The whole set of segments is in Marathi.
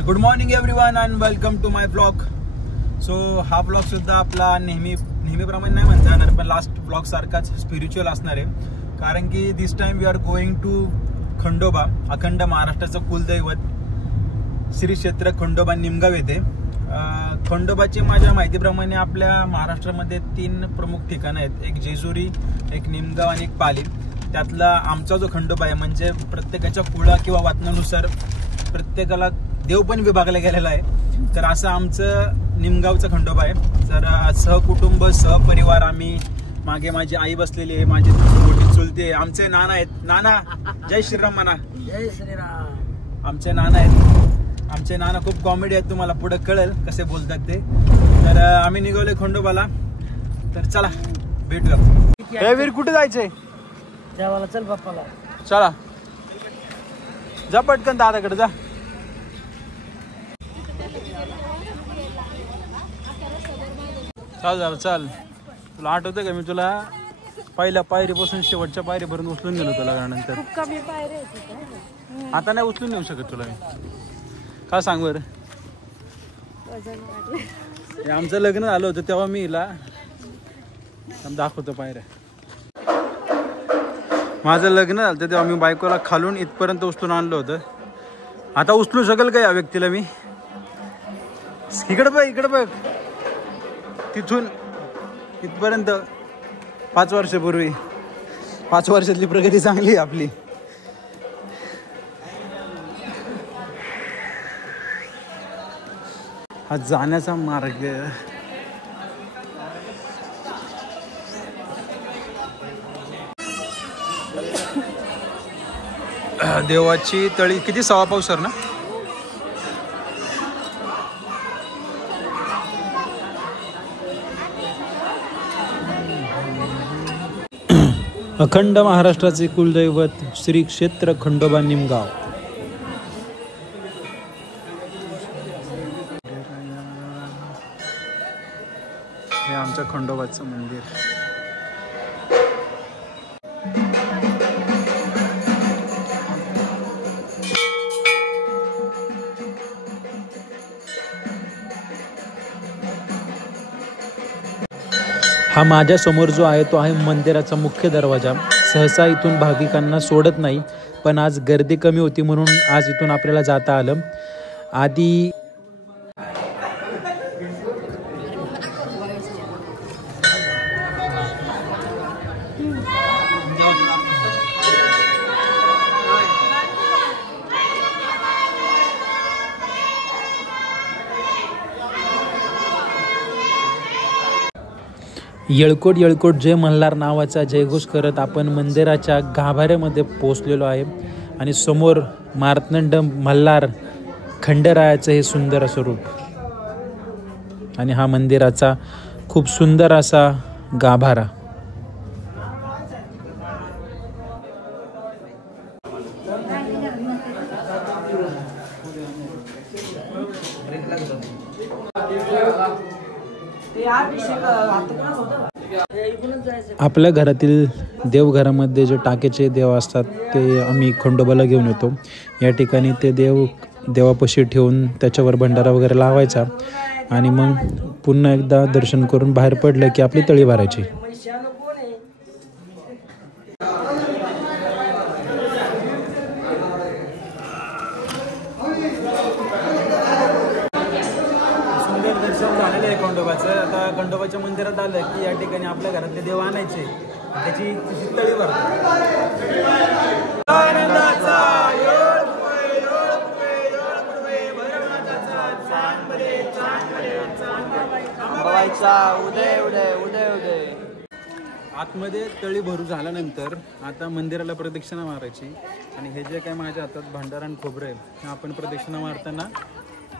तर good morning everyone and welcome to my blog. So हा ब्लॉग सुद्धा आपला नेहमीप्रमाणे नाही म्हणता येणार, पण लास्ट ब्लॉग सारखाच स्पिरिच्युअल असणार आहे. कारण की this time we are going to Khandoba, अखंड महाराष्ट्राचं कुलदैवत श्री क्षेत्र खंडोबा निमगाव येथे. खंडोबाची माझ्या माहितीप्रमाणे आपल्या महाराष्ट्रामध्ये 3 प्रमुख ठिकाणं आहेत, एक जेजुरी, एक निमगाव आणि एक पाली. त्यातला आमचा जो खंडोबा आहे म्हणजे प्रत्येकाच्या कुळा किंवा वातनानुसार प्रत्येकाला देव पण विभागला गेलेला आहे. तर असं आमचं निमगावचा खंडोबा आहे. तर सहकुटुंब सहपरिवार आम्ही, मागे माझी आई बसलेली आहे, माझी मोठी चुलती आहे, आमचे नाना आहेत. नाना जय श्रीराम म्हणा. जय श्रीराम. आमचे नाना आहेत. आमचे नाना खूप कॉमेडी आहेत, तुम्हाला पुढे कळेल कसे बोलतात ते. तर आम्ही निघालोय खंडोबाला. तर चला भेटूया. वीर कुठे जायचंय? देवाला चल बाप्पाला. चला जा पटकन दादाकडे जा. चल चल. तुला आठवतं का मी तुला पहिल्या पायरीपासून शेवटच्या पायरीपर्यंत उचलून गेलो तुला नंतर. आता नाही उचलून नेऊ शकत तुला मी. का सांग बरं? आमचं लग्न झालं होतं तेव्हा मी हिला दाखवतो पायऱ्या. माझं लग्न झालं तेव्हा मी बायकोला खालून इथपर्यंत उचलून आणलं होतं. आता उचलू शकेल का या व्यक्तीला मी? इकडे बघ, इकडे बघ. तिथून इथपर्यंत 5 वर्षापूर्वी. 5 वर्षातली प्रगती चांगली आहे आपली. हा जाण्याचा मार्ग. देवाची तळी किती 6 पावसर ना. अखंड महाराष्ट्राचे कुलदैवत श्री क्षेत्र खंडोबा निमगाव. हे आमचं खंडोबाचं मंदिर. हा माझ्या समोर जो आहे तो आहे मंदिराचा मुख्य दरवाजा. सहसा इथून भाविकांना सोडत नाही, पण आज गर्दी कमी होती म्हणून आज इथून आपल्याला जाता आलं. आधी येळकोट येळकोट जय मल्हार नावाचा जयघोष करत आपण मंदिराच्या गाभाऱ्यामध्ये पोहोचलेलो आहे. आणि समोर मार्तंड मल्हार खंडरायाचं हे सुंदर असं रूप. आणि हा मंदिराचा खूप सुंदर असा गाभारा. आपल्या घरातील देवघरामध्ये जे टाकेचे देव असतात ते आम्ही खंडोबाला घेऊन येतो. या ठिकाणी ते देवापाशी ठेवून त्याच्यावर भंडारा वगैरे लावायचा आणि मग पुन्हा एकदा दर्शन करून बाहेर पडलं की आपली तळी भरायची. दर्शन झालेलं आहे खंडोबाचं. आता खंडोबाच्या मंदिरात आलं की या ठिकाणी आपल्या घरातले देव आणायचे, त्याची तळी भरतात. आतमध्ये तळी भरू झाल्यानंतर आता मंदिराला प्रदक्षिणा मारायची. आणि हे जे काय माझ्या हातात भांडारा आणि खोबरं आहे हे आपण प्रदक्षिणा मारताना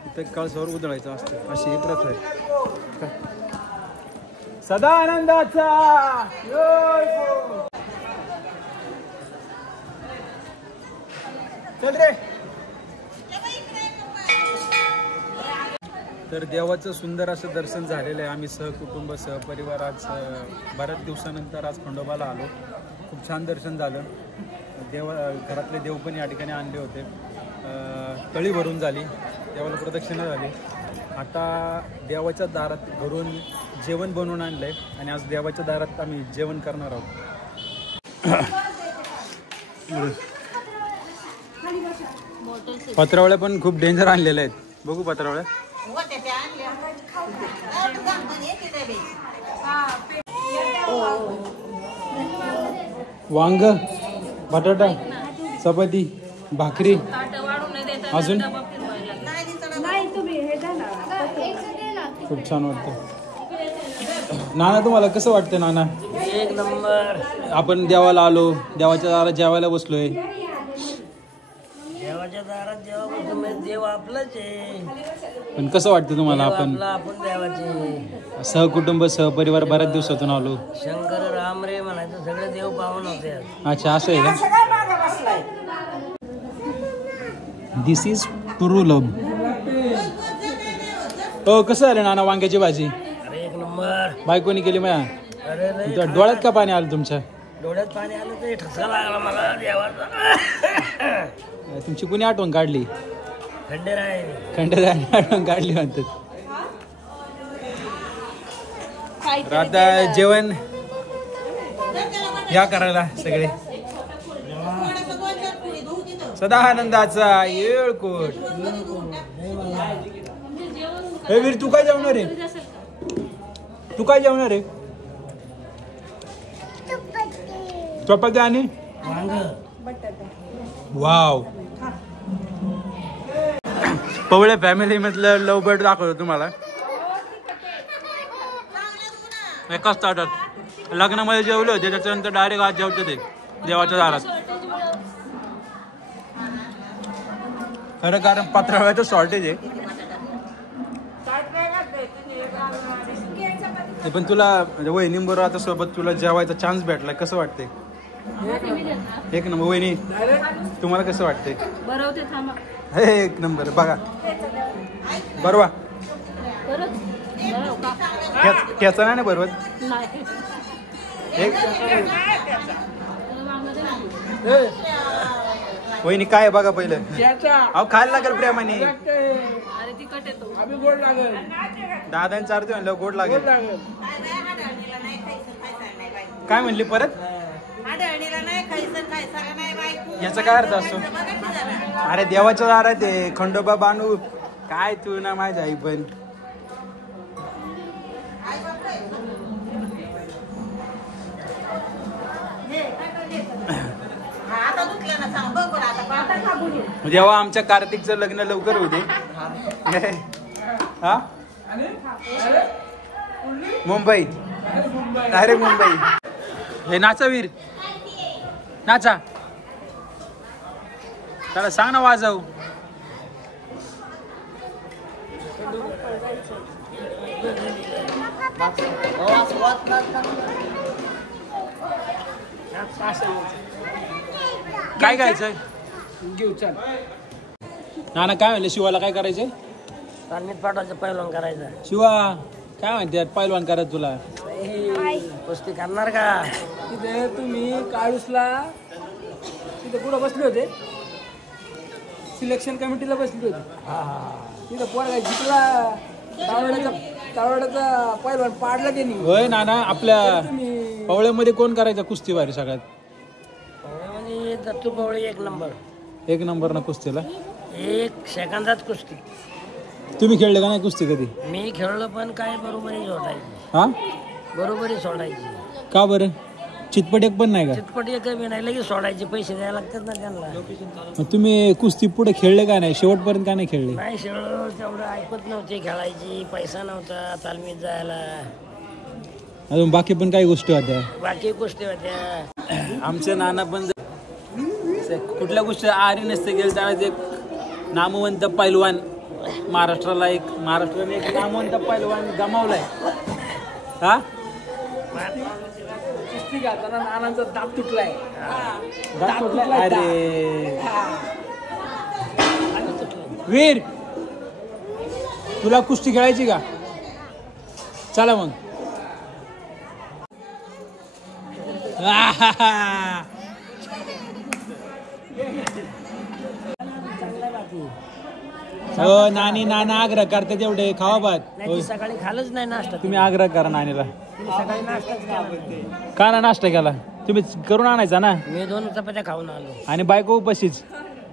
इथं कळसावर उधळायचं असतं. अशी ही प्रथा आहे. सदा आनंदाचा. चल रे. तर देवाचं सुंदर असं दर्शन झालेलं आहे. आम्ही सहकुटुंब सहपरिवार आज बऱ्याच दिवसानंतर आज खंडोबाला आलो. खूप छान दर्शन झालं. घरातले देव पण या ठिकाणी आणले होते. तळी भरून झाली. देवाला प्रदक्षिणा झाली. आता देवाच्या दारात घरून जेवण बनवून आणलंय आणि आज देवाच्या दारात आम्ही जेवण करणार आहोत. पत्रावळ्या पण खूप डेंजर आणलेल्या आहेत. बघू पत्रावळ्या. वांग, बटाटा, चपाती, भाकरी, अजून खूप छान वाटतं. नाना तुम्हाला कसं वाटतं नाना? एक नंबर. आपण देवाला आलो, देवाच्या दारात जेवायला बसलोय. देवाच्या दारात जेव्हा देव आपलंच आहे. पण कसं वाटतं तुम्हाला? आपण देवाचे सहकुटुंब सहपरिवार बऱ्याच दिवसातून आलो. शंकर राम रे म्हणायचं सगळे देव पाहून होते. अच्छा असं आहे का? दिस इज ट्रू लव्ह. हो कसं आलं नाना वांग्याची भाजी? अरे एक नंबर. बायकोनी केली माझ्या. अरे नाही, डोळ्यात का पाणी आलं तुमच्या? डोळ्यात पाणी आलं तरी ठसा लागला मला देवाचा. तुमची कुणी आठवण काढली? खंडेराय. खंडेरायाने आठवण काढली म्हणतात. आता जेवण या करायला सगळे. सदा आनंदाचा येळकोट. हे वीर तू काय जेवणार आहे? तू काय जेवणार आहे? चपाती आणि वाव. पवळे फॅमिली मधलं लव बर्ड दाखवतो तुम्हाला. एकाच ताटात लग्नामध्ये जेवले होते, त्याच्यानंतर डायरेक्ट आज जेवते ते देवाच्या दारात. खरं कारण पत्रावळ्याचं शॉर्टेज आहे. पण तुला वहिनींबरोबर आता सोबत तुला जेवायचा चान्स भेटलाय, कसं वाटतंय? एक नंबर. वहिनी तुम्हाला कसं वाटतंय? एक नंबर. बघा बरोबर ठेचा नाही बरोबर. वहिनी काय बघा पहिलं. अहो खायला लागेल प्रेमाने. दादांचा अर्थ म्हणलं गोड लागेल. काय म्हणली परत? याचा काय अर्थ असतो? अरे देवाच्या दारात आहे खंडोबा बानू. काय तू ना माझ्या आई पण. जेव्हा आमच्या कार्तिकचं लग्न लवकर होते. हा मुंबई, डायरेक्ट मुंबई. हे नाचा वीर नाचा. त्याला सांग ना वाजव. काय खायचंय? घेऊ चल. नाना काय म्हणले शिवाला काय करायचंय? तालमीत पाठवायचं पैलवान करायचं. शिवा काय म्हणते पैलवान करायचं तुला? कुस्ती करणार का? तिथे तुम्ही काळूसला तिथे कुठं बसले होते? सिलेक्शन कमिटीला बसले होते. तिथं पोरगा जिंकला. तावड्याचा पैलवान पाडला त्यांनी. होय नाना. आपल्या पवळ्यामध्ये कोण करायचं कुस्ती भारी सगळ्यात? म्हणजे दत्तू पवळे एक नंबर. एक नंबर ना कुस्तीला. 1 सेकंदात कुस्ती. तुम्ही खेळले का नाही कुस्ती कधी? मी खेळलो पण काय बरोबरी सोडायची. हा बरोबरी सोडायची. का बरं? चितपट एक पण नाही का? चितपट एक बी नाही. लगेच सोडायचे. पैसे द्यायला लागतात ना त्यांना. मग तुम्ही कुस्ती पुढे खेळले का नाही? शेवटपर्यंत का नाही खेळले? नाही खेळलो. तेवढं ऐकत नव्हते खेळायची. पैसा नव्हता तालमीत जायला. अजून बाकी पण काही गोष्टी होत्या. बाकी गोष्टी होत्या. आमचे नाना पण कुठल्या गोष्टी आरी नसते गेलं त्यावेळेस एक नामवंत पैलवान महाराष्ट्राने एक नामवंत पैलवान गमावलाय. हा कुस्ती घालताना नानांचा दात तुटलाय. अरे वीर तुला कुस्ती खेळायची का? चला मग. हो नानी नाना आग्रह करते तेवढे खावा भात. नाही ती सकाळी खालच नाही नाश्ता. तुम्ही आग्रह करा नानीला. तिने सकाळी नाश्ताच केला नाही. का ना नाश्ता केला तुम्ही करून आणायचा ना. मी 2 चपात्या खाऊन आलो. आणि बायको उपशीच.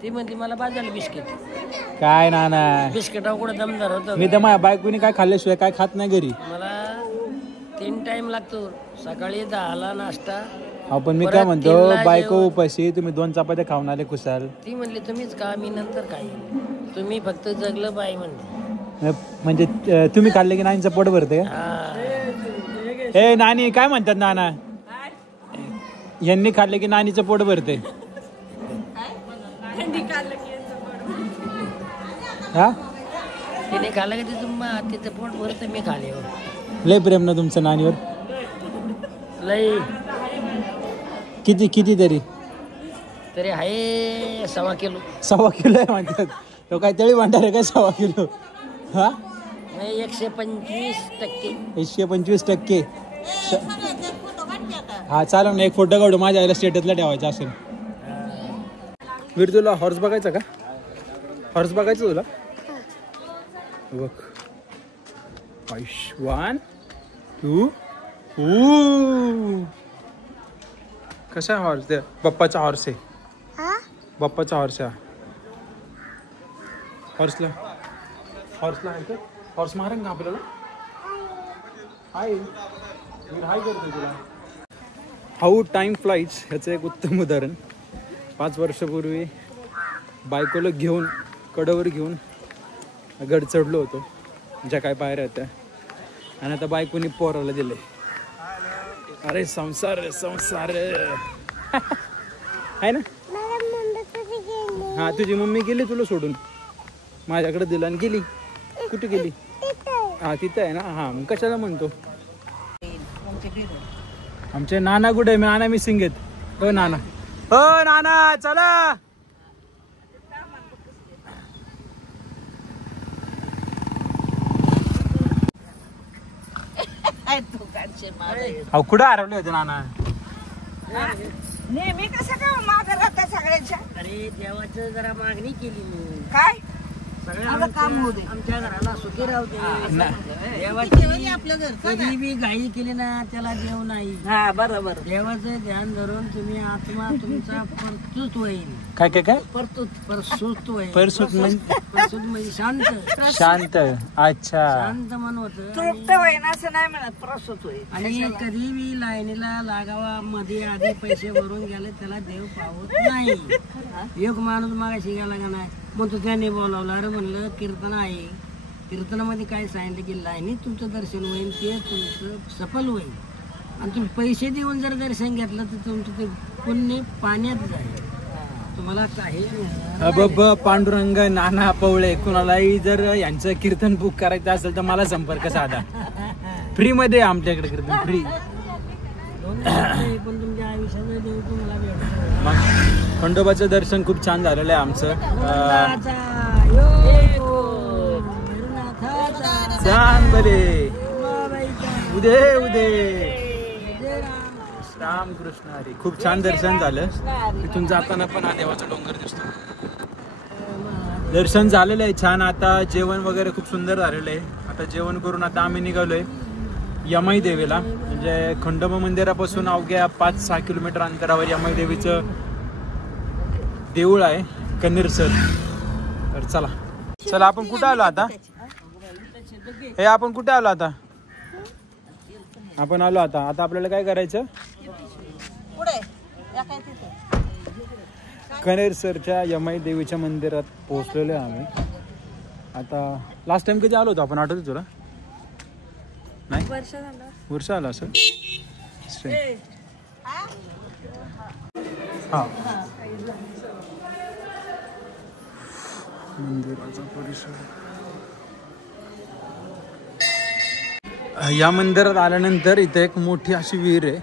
ती म्हणते मला बाद झालं बिस्किट. काय नाना बिस्किटावर कुठं दमदार होतं. मी तर माझ्या बायकोनी काय खाल्ल्याशिवाय काय खात नाही घरी. मला 3 टाइम लागतो. सकाळी 10ला नाश्ता. आपण मी काय म्हणतो बायको उपाशी तुम्ही 2 चपात्या खाऊन आले कुशाल. ती म्हणली तुम्हीच का मी नंतर काय तुम्ही फक्त जगलं बाई म्हणते. म्हणजे तुम्ही खाल्ले की नानीचं पोट भरते का. ए नानी काय म्हणतात नाना यांनी खाल्ले की नानीचं पोट भरते. हा तिने खाल्लं की तिचं पोट भरतं. मी खाले लय प्रेम ना तुमचं नानीवर. लय किती तरी तरी आहे 1.25 किलो. 1.25 किलो आहे म्हणतात. तो काय तळी भांडार आहे काय 1.25 किलो. हा नाही 125%. 125%. हा चालेल ना एक फोटो काढू माझ्या आईला स्टेटसला ठेवायचा असेल. वीर तुला हॉर्स बघायचा का. हॉर्स बघायचं तुला बघ. 1 2 कसा आहे हॉर्स. ते बाप्पाचा हॉर्स आहे. बाप्पाचा हॉर्स आहे. हॉर्सला आहे का हॉर्स मारेन का आपल्याला. हाय करतो तुला. हाऊ टाइम फ्लाइट्स ह्याचं एक उत्तम उदाहरण. 5 वर्षापूर्वी बायकोला घेऊन कडावर घेऊन गड चढलो होतो ज्या काय पायऱ्या होत्या. आणि आता बायकोनी पोराला दिले. अरे संसार आहे ना. हा तुझी मम्मी गेली तुला सोडून माझ्याकडे दिलं आणि गेली. कुठे गेली. हा तिथं आहे ना. हा मग कशाला म्हणतो. आमचे नाना कुठे आहे. नाना मिसिंग आहेत. हो नाना चला. अहो कुठं हरवले होते नाना. नेहमी कसं काय मागं राहता सगळ्यांच्या. अरे देवाचं जरा मागणी केली मी. काय सगळ्या काम होऊ दे. आमच्या घराला सुखी राहू दे. आपलं घर कधी बी घाई केली ना त्याला देव नाही. हा बरोबर. देवाचं ध्यान धरून तुम्ही आत्मा तुमचा परतूत होईल. काय परसूत होईल. परसूत म्हणजे शांत. अच्छा शांत मन होतं. तृप्त होईन असं नाही म्हणत प्रसूत होईल. आणि कधी बी लाईनीला लागावा मध्ये आधी पैसे भरून गेले त्याला देव पावत नाही. एक माणूस मागाशी गेला का नाही मग तो त्याने बोलावला. अरे म्हणलं कीर्तन आहे. कीर्तनामध्ये काय सांगितलं की लाईनीत तुमचं दर्शन होईल ते तुमचं सफल होईल. आणि तुम्ही पैसे देऊन जर दर्शन घेतलं तर तुमचं ते पुण्य पाण्यात जाईल. तुम्हाला काही पांडुरंग नाना पवळे कुणालाही जर यांचं कीर्तन बुक करायचं असेल तर मला संपर्क साधा. फ्री मध्ये आमच्याकडे कीर्तन फ्री. पण तुमच्या आयुष्यात देव तुम्हाला भेटतो. खंडोबाचं दर्शन खूप छान झालेलं आहे आमचं. उदे रामकृष्ण हरी. खूप छान दर्शन झालं. तिथून जाताना पण हा देवाचा डोंगर दिसतो. दर्शन झालेलं आहे छान. आता जेवण वगैरे खूप सुंदर झालेलं आहे. आता जेवण करून आता आम्ही निघालोय यमाई देवीला. म्हणजे खंडोबा मंदिरापासून अवघ्या 5-6 किलोमीटर अंतरावर यमाई देवीचं देऊळ आहे कन्नेरसर. तर चला आपण कुठे आलो आता. हे आपण कुठे आलो आता. आपण आलो आता आपल्याला काय करायचं. कन्नेरसरच्या यमाई देवीच्या मंदिरात पोहोचलेलो आहे आम्ही. आता लास्ट टाइम कधी आलो होतो आपण आठवतो तुला. नाही वर्ष आला असं. हा मंदिराचा परिसर. या मंदिरात आल्यानंतर इथे एक मोठी अशी विहीर आहे.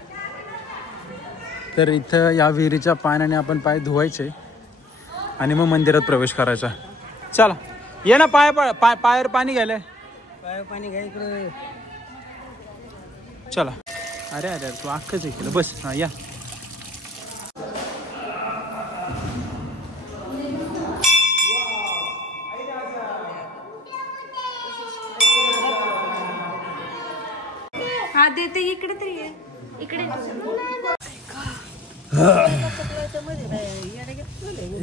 तर इथं या विहिरीच्या पाण्याने आपण पाय धुवायचे आणि मग मंदिरात प्रवेश करायचा. चला ये ना पायावर पाणी घ्यायला. पाय पाणी घ्यायचं. चला. अरे तू अख्खच केलं बस. हा या. हा देते इकडे तरी ये. इकडे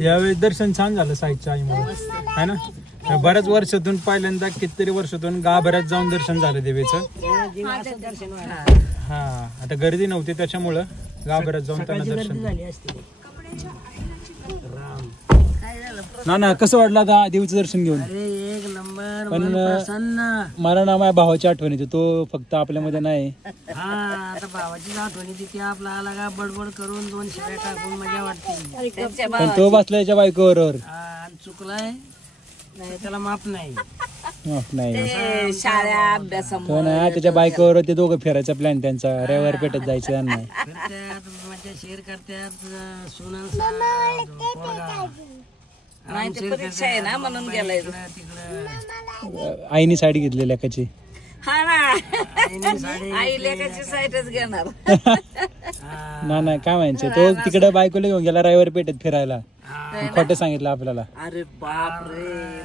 यावेळी दर्शन छान झालं साईडच्या आईमुळे है ना. बऱ्याच वर्षातून पहिल्यांदा कितीतरी वर्षातून गाभऱ्यात जाऊन दर्शन झालं देवीचं. हा आता गर्दी नव्हती त्याच्यामुळं गाभऱ्यात जाऊन त्यांना दर्शन झाली असते. ना कसं वाटलं आता देवीचं दर्शन घेऊन. अरे एक नंबर पण प्रसन्न. मला ना माझ्या भावाची आठवण येते, तो फक्त आपल्यामध्ये नाही. हा आता भावाची आठवणी तिथे आपला आला का बडबड करून 2 शेळ्या टाकून मजा वाटते. पण तो बसला याच्या बायकोवर. चुकलाय नाही त्याला माफ नाही. नाही शाळा अभ्यास तो ना त्याच्या बायकोवर ते दोघं फिरायचा प्लॅन त्यांचा. रविवार पेटत जायचं त्यांना. फिरत्यात मजा शेअर करतात सुनान नाही ते परीक्षा आहे ना म्हणून गेलाय तो. तिकडं आईनी साडी घेतली लेकाची. हा ना आई लेकाची साईडच घेणार. ना काय म्हणायचं, तो तिकडे बायकोला घेऊन गेला रविवार पेठेत फिरायला. खोटं सांगितलं आपल्याला. अरे बाप रे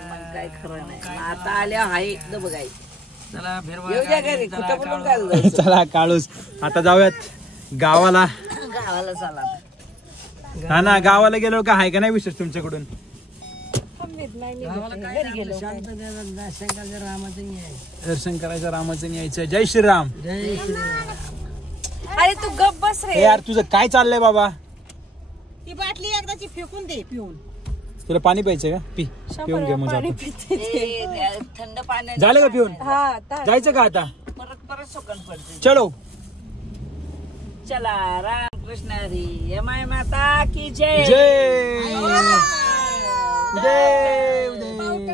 मग काय खरं नाही. आता आल्या हाय बघायचं. चला येऊ द्या घरी कुठं पण घाल चला काळूस आता जाऊयात गावाला. गावाला चला. हा ना गावाला गेलो का हाय का नाही विशेष तुमच्याकडून. शंकराच्या रामाचं आहे. दर्शन करायचं रामाचं यायचं. जय श्रीराम. जय श्रीराम. अरे तू गप बस रे. यार तुझं काय चाललंय बाबा. ती बाटली एकदाची फेकून दे पिऊन. तुला पाणी प्यायचं का. पिऊन घे मग जातो. थंड पाण्याने झालं का पिऊन. हा जायचं का आता. परत सुकन पडते. चलो चला रामकृष्ण हरी माय माता की जय.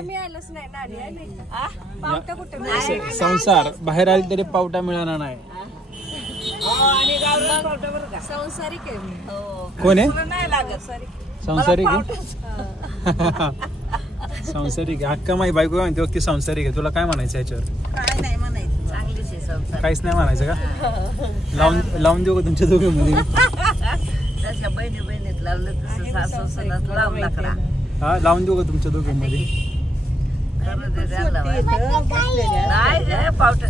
मिळालंच नाही नाणी आहे नाही का? पावटा कुठे संसार बाहेर आले तरी पावटा मिळणार नाही. आणि गावरान पावटा बरं का. संसारिक आहे मी. हो कोण आहे. तुला नाही लागत सॉरी. संसारिक संसारिक हक्का माई बायको म्हणते की संसारिक आहे. तुला काय म्हणायचं याच्यावर. काय नाही म्हणायचं चांगलीच आहे संसार. काहीच नाही म्हणायचं का. लावून देऊ का तुमच्या दोघांमध्ये. तशा बहिणीत लावलं तसं सासू सुनात लावून लाकडा. हा लावून देऊ का तुमच्या दोघांमध्ये. नाही ग पावटा.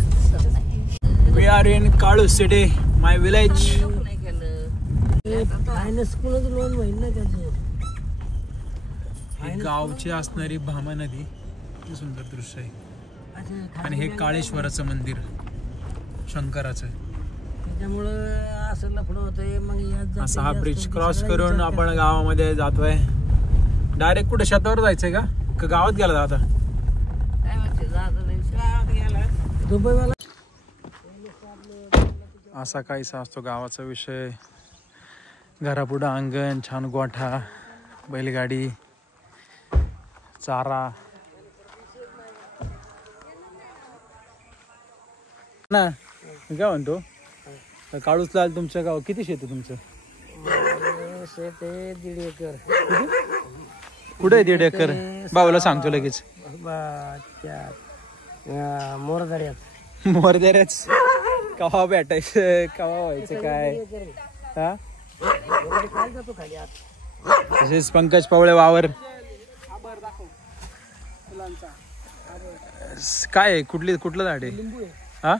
We are in Kalu city my village. नाही केलं. फायनान्स कुणाचं लोन होईल ना त्याचं. गावची असणारी भामा नदी किती सुंदर दृश्य आहे. आणि हे काळेश्वराचं मंदिर शंकराचं. त्याच्यामुळं असं लफडं होतंय. मग असा हा ब्रिज क्रॉस करून आपण गावामध्ये जातोय. डायरेक्ट कुठे शेतावर जायचंय का गावात गेला आता. काय म्हणते जात दुबईवाला असा काहीसा असतो गावाचा विषय. घरापुढं अंगण, छान गोठा, बैलगाडी, चारा ना. मी काय म्हणतो काळूसला आलं तुमच्या गाव किती शेत आहे तुमचं. शेत आहे 1.5 एकर. कुठे आहे 1.5 एकर. भाऊला सांगतो लगेच. मोरदऱ्यात मोरदेऱ्याच कवा भेटायचं कवा व्हायचं काय. हा तसेच पंकज पवळे वावर काय आहे. कुठलं झाड आहे. हा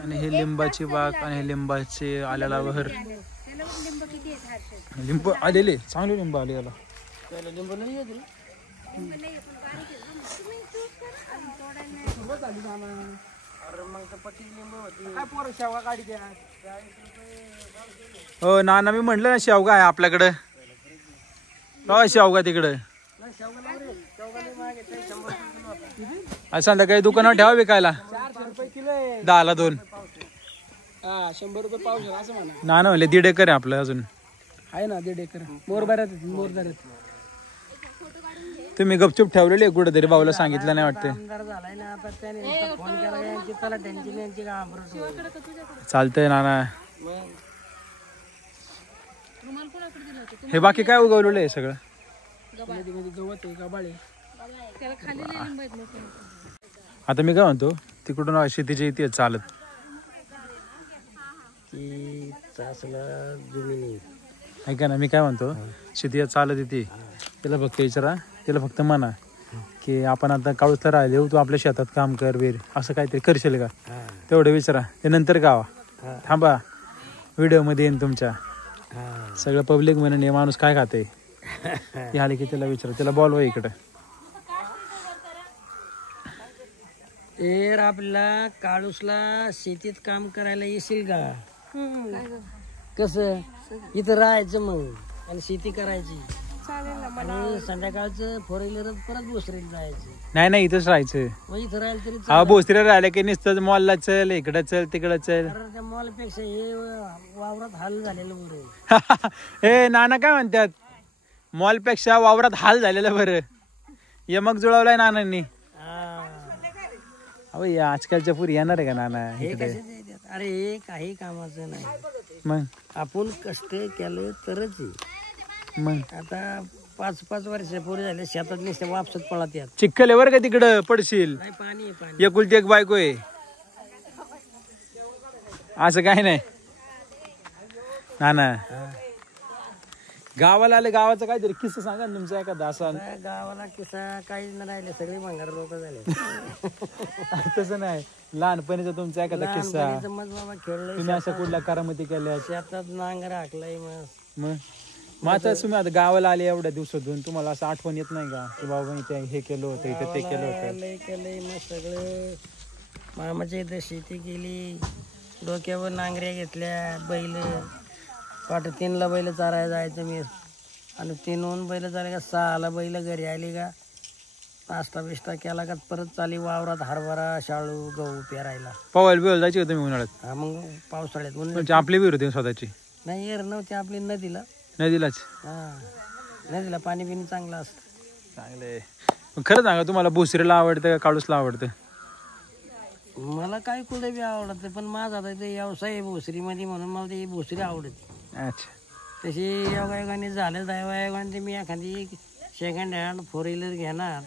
आणि हे लिंबाची बाग आणि हे लिंबाचे आलेला बहर. लिंब आलेले चांगले लिंब आले याला. हो ना मी म्हटलं ना शेवगा आहे आपल्याकडं. शेवगा तिकडं संध्याकाळी दुकानावर ठेवा विकायला. 10ला 2. 100 रुपये पावशेर असं म्हणा. ना म्हणले 1.5 एकर आहे आपलं अजून. आहे ना 1.5 एकर. मोरदऱ्यात. तुम्ही गपचूप ठेवलेली कुठेतरी भाऊला सांगितलं नाही वाटतं. आमदार झालाय ना आता त्याने फोन केला यांची त्याला टेन्शन यांची घाबरत. चालतंय नाना. हे बाकी काय उगवलेलं आहे सगळं. गवत आहे गबाळे. आता मी काय म्हणतो तिकडून शेतीची इथे चालत की चासला जमिनी ऐका ना. मी काय म्हणतो शेती चालत येते त्याला फक्त विचारा. त्याला फक्त म्हणा की आपण आता काळूसला राहिले तू आपल्या शेतात काम कर वेर असं काहीतरी करशील का तेवढं विचारा ते नंतर गावा थांबा व्हिडिओ मध्ये येईन तुमच्या सगळं पब्लिक म्हणून हे माणूस काय खाते ते आले की त्याला विचारा त्याला बोलवा इकडं तर आपल्याला काळूसला शेतीत काम करायला येशील का कसं इथं राहायचं मग आणि शेती करायची आणि संध्याकाळचं 4 व्हीलरच परत भोसरीला जायचं नाही इथंच राहायचं मग इथं राहिलं तरी हा भोसरीला राहिलं की नुसतं मॉलला चल इकडं चल तिकडं चल कारण त्या मॉलपेक्षा हे वावरात हाल झालेलं बरं हे नाना काय म्हणतात मॉलपेक्षा वावरात हाल झालेलं बरं यमक जुळवलाय नानांनी अहो या आजकालच्या पुरी येणार आहे का नाना हे इकडे कशाचे येतात? अरे हे काही कामाचं नाही मग आपण कष्ट केलं तरच आहे. मग आता 5-5 वर्ष पुढे झाले शेतात नुसते वापसत पळत यात चिखल आहे बरं का तिकडं पडशील नाही पाणी आहे पाणी एकुलती एक बायको आहे असं काही नाही नाना गावाला आले गावाचा काहीतरी किस्सा सांगा ना तुमचा एखादा असा आता गावाला किस्सा काहीच नाही राहिले सगळे भंगार लोक झाले तसं नाही लहानपणीचा तुमचा एखादा किस्सा लहानपणीचं मग बाबा खेळलंय तुम्ही अशा कुठल्या करामती केल्या शेतात नांगर हाकलाय मग आता तुम्ही आता गावाला आले एवढ्या दिवसातून तुम्हाला असं आठवण येत नाही का की बाबा इथे हे केलं होतं इथे ते केलं होतं लय केलंय मग सगळं मामाच्या इथं शेती केली डोक्यावर नांगऱ्या घेतल्या बैल पाठ 3ला बैल चारायला जायचं मी आणि 3हून बैल चालले का 6ला बैल घरी आली का नाश्ता बिष्टा केला का परत चाली वावरात हरभरा शाळू गहू पेरायला पवायला बिवायला जायची का तुम्ही उन्हाळ्यात हा मग पावसाळ्यात म्हणून म्हणजे आपली विहीर होती स्वतःची नाही एर नव्हती आपली नदीला नदीलाच हा नदीला पाणी बिणी चांगलं असतं चांगले खरं सांगा तुम्हाला भोसरीला आवडतं का काळूसला आवडतं मला काय कुठे बी आवडतं पण माझा आता ते व्यवसाय आहे भोसरीमध्ये म्हणून मला ते भोसरी आवडते अच्छा तशी योगायोगाने झालं दैवायोगाने ते मी एखादी सेकंड हँड 4 व्हीलर घेणार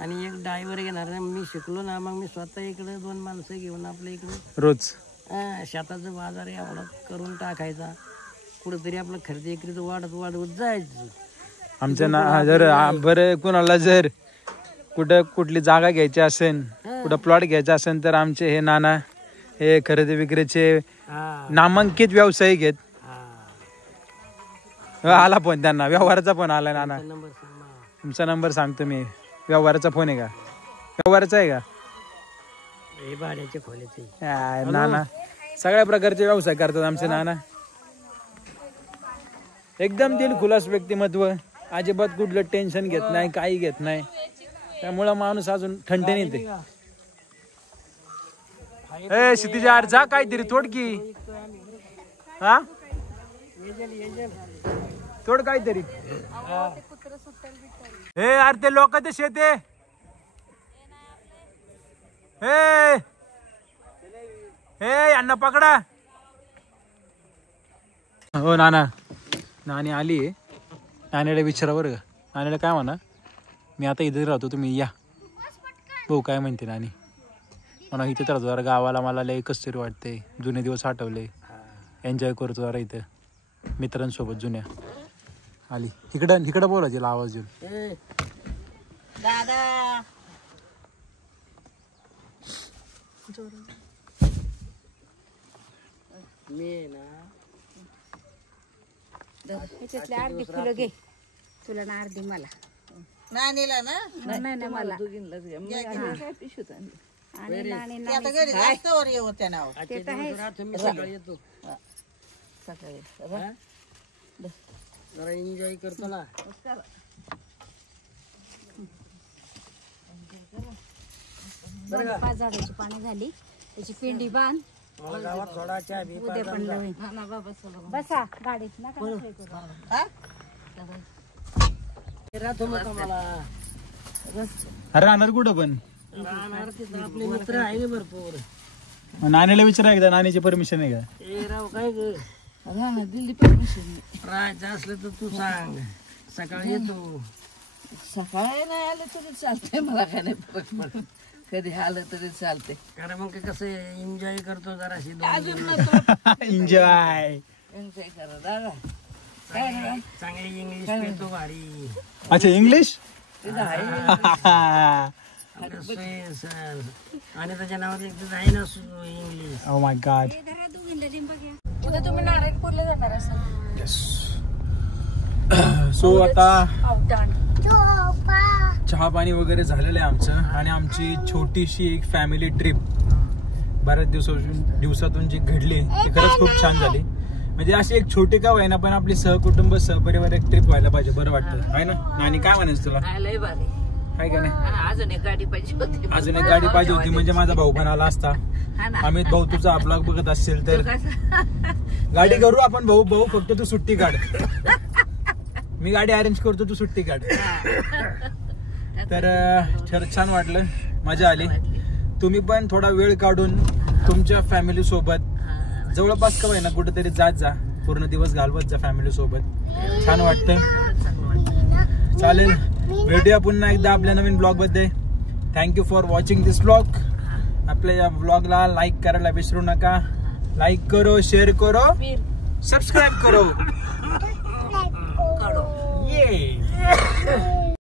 आणि एक ड्रायव्हर घेणार मी शिकलो ना मग मी स्वतः इकडे 2 माणसं घेऊन आपल्या इकडे रोज शेताचं बाजार एवढा करून टाकायचा कुठेतरी आपलं खरेदी विक्रीचं वाढवत जायचं आमच्या ना जर बरं कुणाला जर कुठली जागा घ्यायची असेल कुठं प्लॉट घ्यायचा असेल तर आमचे हे नाना हे खरेदी विक्रीचे नामांकित व्यावसायिक आहेत आला फोन त्यांना व्यवहाराचा फोन आला नाना नंबर सांगा तुमचा नंबर सांगतो मी व्यवहाराचा फोन आहे का व्यवहाराचा आहे का हे भाड्याचे खोल्याचे नाना सगळ्या प्रकारचे व्यवसाय करतात आमचे नाना एकदम दिलखुलास व्यक्तिमत्व अजिबात कुठलं टेन्शन घेत नाही काही घेत नाही त्यामुळं माणूस अजून ठणठणीत येते ए क्षितिजा जा काहीतरी तोड की हा तोड काहीतरी हे अरे ते लोकांचे शेत आहे हे यांना पकडा हो नाना नानी आली आहे नानीला विचारा बरं का नानीला काय म्हणा मी आता इथे राहतो तुम्ही या भाऊ काय म्हणते नानी म्हणा इथेच राहतो जरा गावाला मला लय कसतरी वाटते जुने दिवस आठवले एन्जॉय करतो जरा इथं मित्रांसोबत जुन्या आली इकडं बोला तिला आवाज देऊन दादा मी ना त्याच्यातले अर्धी फुलं घे तुला ना अर्धी मला नानीला ना नाही मला आणि नाणी ते आता घरी जास्तवर येऊ त्या नाव तुम्ही सकाळी येतो सकाळी जरा एन्जॉय करतो ना दोन 5 झाडाची पाणी झाली त्याची पेंडी बांध मला गावात थोडा चहा बी उद्या पण लावीन. बसा गाडीत नका सोय करू. राहतो मग मला अरे राहणार कुठं पण राहणार तिथं आपले मित्र आहे ना भरपूर नानीला विचारा एकदा नानीची परमिशन आहे का ए राव काय ग राहणार दिली परमिशन राहायचं असलं तर तू सांग सकाळी येतो सकाळी नाही आले तरी चालते मला काय नाही फरक पडत कधी आलं तरी चालते कारण मग कसं एन्जॉय करतो जराशी एन्जॉय एन्जॉय करा दादा चांगली इंग्लिश पेतो भारी अच्छा इंग्लिश तिथं आहे आणि त्याच्या नावात एक तिथं आहे ना इंग्लिश. Oh my God. उद्या तुम्ही नारायणपूरला जाणार असाल. येस. सो आता चहा पाणी वगैरे झालेलं आहे आमचं आणि आमची छोटीशी एक फॅमिली ट्रिप बऱ्याच दिवसातून जी घडली ती खरंच खूप छान झाली. म्हणजे अशी एक छोटी का व्हायना पण आपली सहकुटुंब सहपरिवार एक ट्रिप व्हायला पाहिजे. बरं वाटतं आहे ना नानी? काय म्हणायचं तुला? लय भारी आहे का नाही? अजून एक गाडी पाहिजे होती. अजून एक गाडी पाहिजे होती म्हणजे माझा भाऊ पण आला असता. अमित भाऊ तुझा ब्लॉग बघत असेल तर गाडी करू आपण. भाऊ फक्त तू सुट्टी काढ. मी गाडी अरेंज करतो, तू सुट्टी काढ. तर छान वाटलं, मजा आली. तुम्ही पण थोडा वेळ काढून तुमच्या फॅमिली सोबत जवळपास का ना कुठेतरी जात जा. पूर्ण दिवस घालवत जा फॅमिली सोबत. छान वाटतंय. चालेल, भेटूया पुन्हा एकदा आपल्या नवीन ब्लॉग मध्ये. Thank you for watching this blog. आपल्या या ब्लॉगला लाईक करायला विसरू नका. लाईक करो, शेअर करो, सबस्क्राईब करो.